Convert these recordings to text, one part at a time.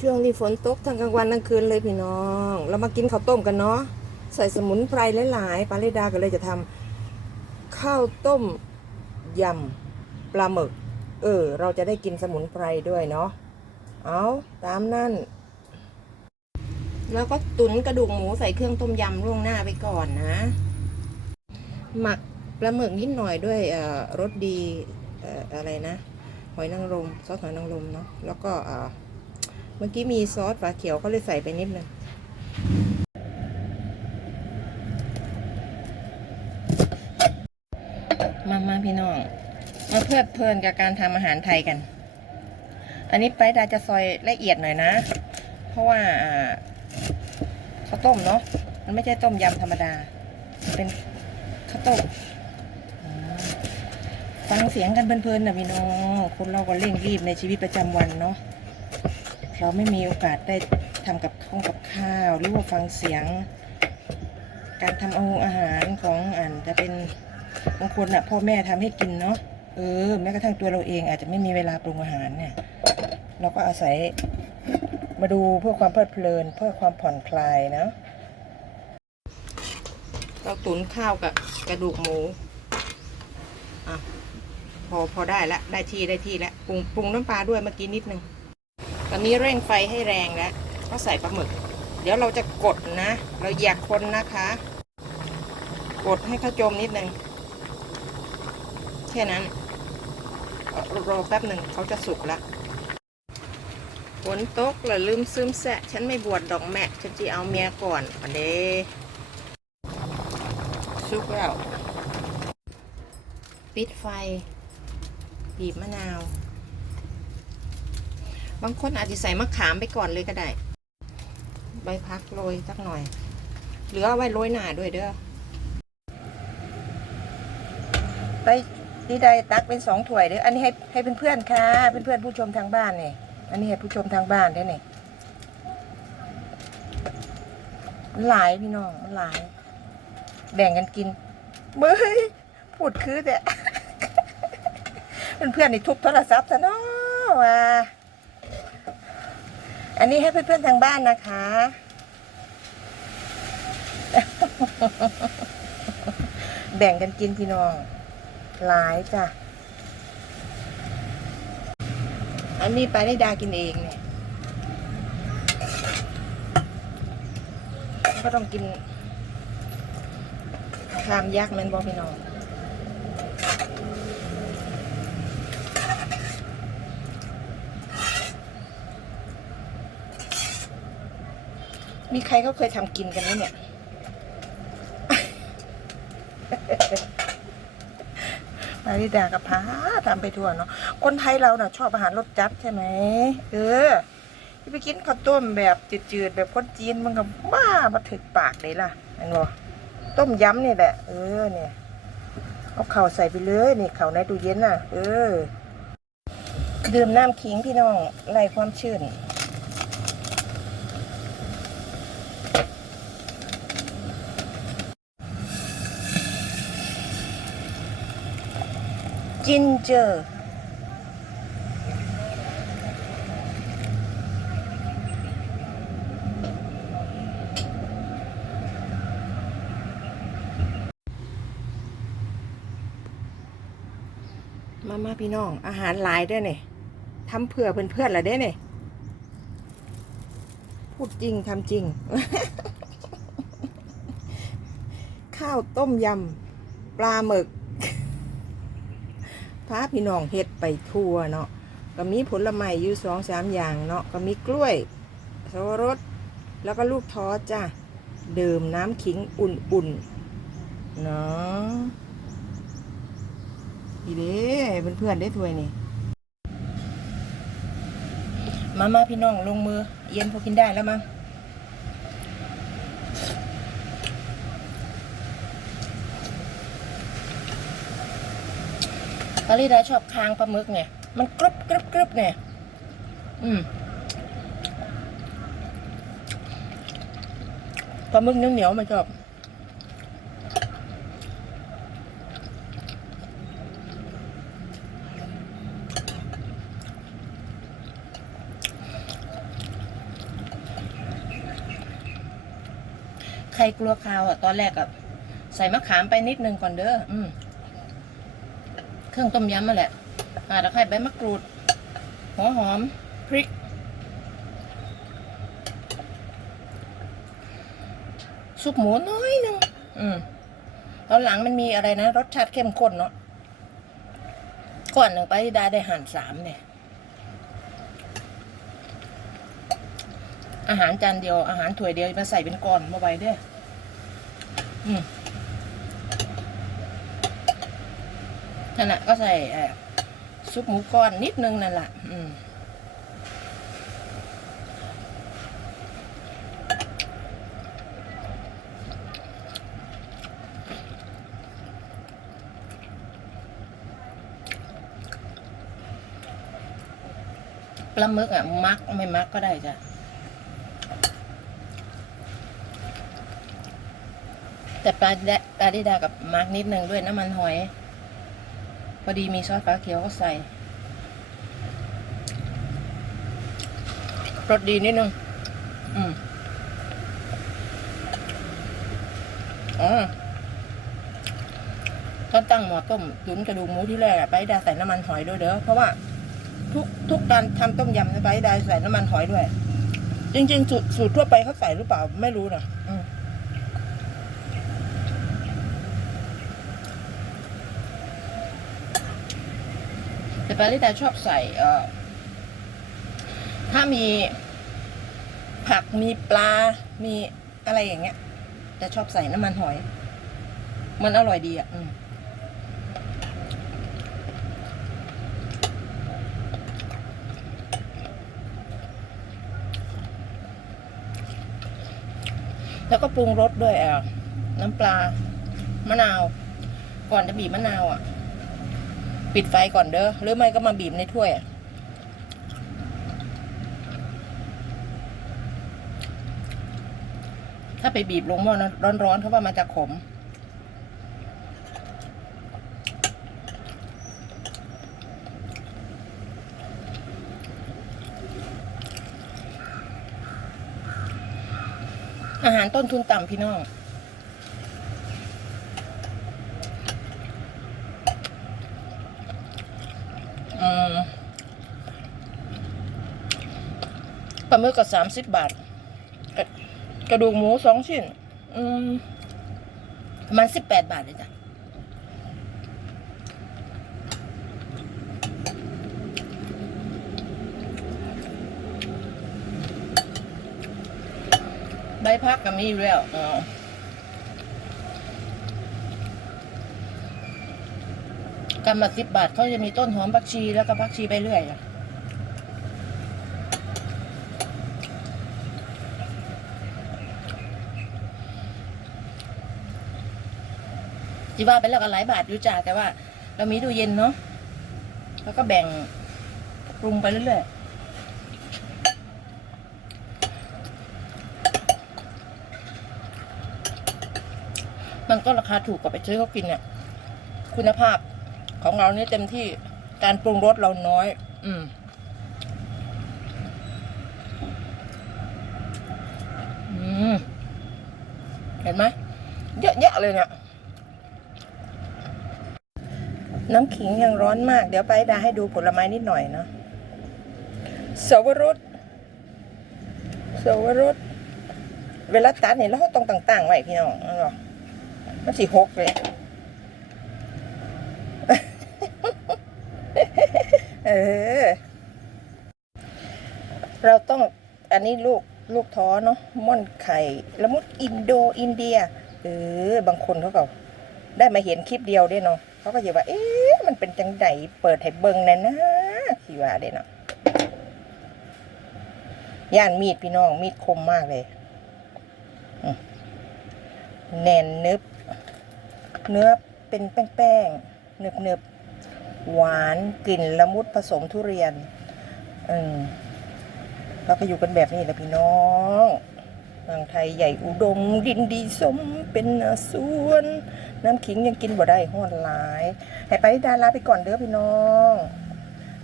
ช่วงนี้ฝนตกทั้งกลางวันทั้งคืนเลยพี่น้อง เรามากินข้าวต้มกันเนาะใส่สมุนไพรหลายๆปาริดาก็เลยจะทำข้าวต้มยำปลาหมึก เออ เราจะได้กินสมุนไพรด้วยเนาะเอาตามนั่น แล้วก็ตุ๋นกระดูกหมูใส่เครื่องต้มยำล่วงหน้าไปก่อนนะ หมักปลาหมึกนิดหน่อยด้วยรสดีอะไรนะหอยนางรมซอสหอยนางรมเนาะแล้วก็ เมื่อกี้มีซอสฝาเขียวก็เลยใส่ไปนิดนึงมามาพี่น้อง มาเพลิดเพลินกับการทำอาหารไทยกัน อันนี้ไปดาจะซอยละเอียดหน่อยนะ เพราะว่าข้าวต้มเนาะ มันไม่ใช่ต้มยำธรรมดา เป็นข้าวต้มฟังเสียงกันเพลินๆนะพี่น้อง คนเราก็เร่งรีบในชีวิตประจำวันเนาะ เราไม่มีโอกาสได้ทำกับข้าวกับข้าว หรือว่าฟังเสียง การทำเอาอาหารของอ่านจะเป็นบางคนน่ะพ่อแม่ทำให้กินเนาะเออแม้กระทั่งตัวเราเองอาจจะไม่มีเวลาปรุงอาหารเนี่ย เราก็อาศัยมาดูเพื่อความเพลิดเพลิน เพื่อความผ่อนคลายนะเราตุ๋นข้าวกับกระดูกหมูอะพอพอได้ละได้ที่ได้ที่แล้วปรุงปรุงน้ำปลาด้วยเมื่อกี้นิดนึง อนนี้เร่งไฟให้แรงแล้วก็ใส่ปลาหมึก เดี๋ยวเราจะกดนะ เราอยากคนนะคะ กดให้เขาจมนิดนึงแค่นั้นรอแป๊บหนึ่งเขาจะสุกแล้วฝนตกแล้วลืมซึมแสะ ฉันไม่บวชดอกแม่ฉันจะเอาเมียก่อนอันเดสุกแล้วปิดไฟบีบมะนาว บางคนอาจจะใส่มะขามไปก่อนเลยก็ได้ ใบพักโรยสักหน่อย เหลือเอาไว้โรยหน้าด้วยเด้อไปดีใดตักเป็นสองถ้วยเด้ออันนี้ให้ให้เพื่อนๆค่ะเพื่อนๆผู้ชมทางบ้านนี่อันนี้ให้ผู้ชมทางบ้านได้อนี่หลายพี่น้องหลาย แบ่งกันกินเบ้ยพูดคือแต่เพื่อนๆนี่ทุบโทรศัพท์ซะเนาะว่า อันนี้ให้เพื่อนๆทางบ้านนะคะ แบ่งกันกินพี่น้อง หลายจ้ะ อันนี้ไปได้ดากินเองเนี่ย ก็ต้องกินชามยักษ์แมันบอพี่น้อง มีใครเขาเคยทำกินกันไหมเนี่ย มาริดากับพาทำไปทั่วเนาะ คนไทยเราเน่ะชอบอาหารรสจัดใช่ไหม เออที่ไปกินข้าวต้มแบบจืดๆ แบบคนจีนมันก็บ้ามาถึกปากเลยล่ะเห็นบ่ต้มยำนี่แหละ เออเนี่ยเอาเข่าวใส่ไปเลยนี่เข่าวในตู้เย็นน่ะ เออ ดื่มน้ำขิงพี่น้องไล่ความชื้น จินเจอร์มามาพี่น้อง อาหารหลายด้วยเนี่ยทำเผื่อเพื่อนๆเหรอเด้เนี่ยพูดจริงทำจริง ข้าวต้มยำ ปลาหมึก พาพี่น้องเฮ็ดไปทั่วเนาะก็มีผลไม้อยู่สองสามอย่างเนาะก็มีกล้วยสวรสแล้วก็ลูกท้อจ้ะดื่มน้ำขิงอุ่นๆเนาะดีเด้เพื่อนๆได้ถ้วยนี่มามาพี่น้องลงมือเย็นพอกินได้แล้วมั้ง ตาลีด้ชอบคางปลาหมึกเนี่ย มันกรุบกรุบกรุบเนี่ย อืมปลาหมึกเหนียวเหนียวมันชอบใครกลัวคาวอะ ตอนแรกอะ ใส่มะขามไปนิดนึงก่อนเด้ออืม เครื่องต้มยำมาแหละอ่าตะไคร้ใบมะกรูด หัวหอม พริก ซุปหมูน้อยหนึง อืมตอนหลังมันมีอะไรนะ รสชาติเข้มข้นเนาะ ก่อนหนึ่งไปได้ได้หั่นสามเนี่ย อาหารจานเดียว อาหารถ้วยเดียวมาใส่เป็นก้อนมาไว้เด้อืม นั่นแหละก็ใส่ซุปหมูก้อนนิดนึงนั่นแหละอืมปลาหมึกอะมักไม่มักก็ได้จ้ะ แต่ปลาดปลาดิดากับมาร์กนิดนึงด้วยน้ำมันหอย พอดีมีซอสปลาเขียวก็ใส่รสดีนิดนึง อืมอ๋อตอนตั้งหม้อต้มตุ๋นกระดูกหมูที่แรกอะไปดาใส่น้ำมันหอยด้วยเด้อเพราะว่า ทุกทุกการทำต้มยำไปดาใส่น้ำมันหอยด้วย จริง ๆ สูตรสูตรทั่วไปเขาใส่หรือเปล่าไม่รู้นะอืม แต่ปาริตาชอบใส่เอ่อถ้ามีผักมีปลา มีอะไรอย่างเงี้ยจะชอบใส่น้ำมันหอย มันอร่อยดีอะแล้วก็ปรุงรสด้วยอะน้ำปลามะนาว ก่อนจะบีบมะนาวอะ ปิดไฟก่อนเด้อหรือไม่ก็มาบีบในถ้วยถ้าไปบีบลงหม้อร้อนๆเขาว่ามันจะขมอาหารต้นทุนต่ำพี่น้อง ปลาหมึกก็สามสิบบาท กระกระดูกหมูสองชิ้นอืมประมาณสิบแปดบาทเลยจ้ะใบพักก็มีอยู่แล้วอ๋อกำละสิบบาทเขาจะมีต้นหอมผักชีแล้วก็ผักชีไปเรื่อยอะจีว่าไปแล้วก็หลายบาทอยู่จ้าแต่ว่า เรามีตู้เย็นเนาะแล้วก็แบ่งปรุงไปเรื่อยๆมันก็ราคาถูกกว่าไปซื้อเขากินเนี่ยคุณภาพ ของเรานี่เต็มที่การปรุงรสเราน้อยอืมอืมเห็นไหมเยอะแยะเลยเนี่ยน้ำขิงยังร้อนมาก เดี๋ยวไปดาให้ดูผลไม้นิดหน่อยเนาะสวรสสวรสเวลาตัดเนี่ยเราก็ต้องต่างๆไว้พี่น้องนั่นหรอมันสีหกเลย ออ เราต้องอันนี้ลูกลูกท้อเนาะม่อนไข่ละมุดอินโดอินเดีย เออ บางคนเขาก็ได้มาเห็นคลิปเดียวด้วยเนาะเขาก็จะว่า เอ๊ะมันเป็นจังไดเปิดให้เบิ่งแน่นะสิว่าเด้เนาะย่านมีดพี่น้องมีดคมมากเลยแน่นนึบ เนื้อเป็นแป้งๆนึบนึบๆ หวานกลิ่นละมุดผสมทุเรียน อืมเราก็อยู่กันแบบนี้แหละพี่น้องเมืองไทยใหญ่อุดม ดินดีสมเป็นนาสวน น้ำขิงยังกินบ่ได้ห้อนหลายให้ไปดาลาไปก่อนเด้อพี่น้อง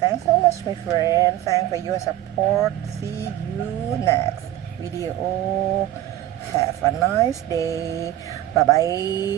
Thanks so much my friend Thanks for your support See you next video have a nice day bye bye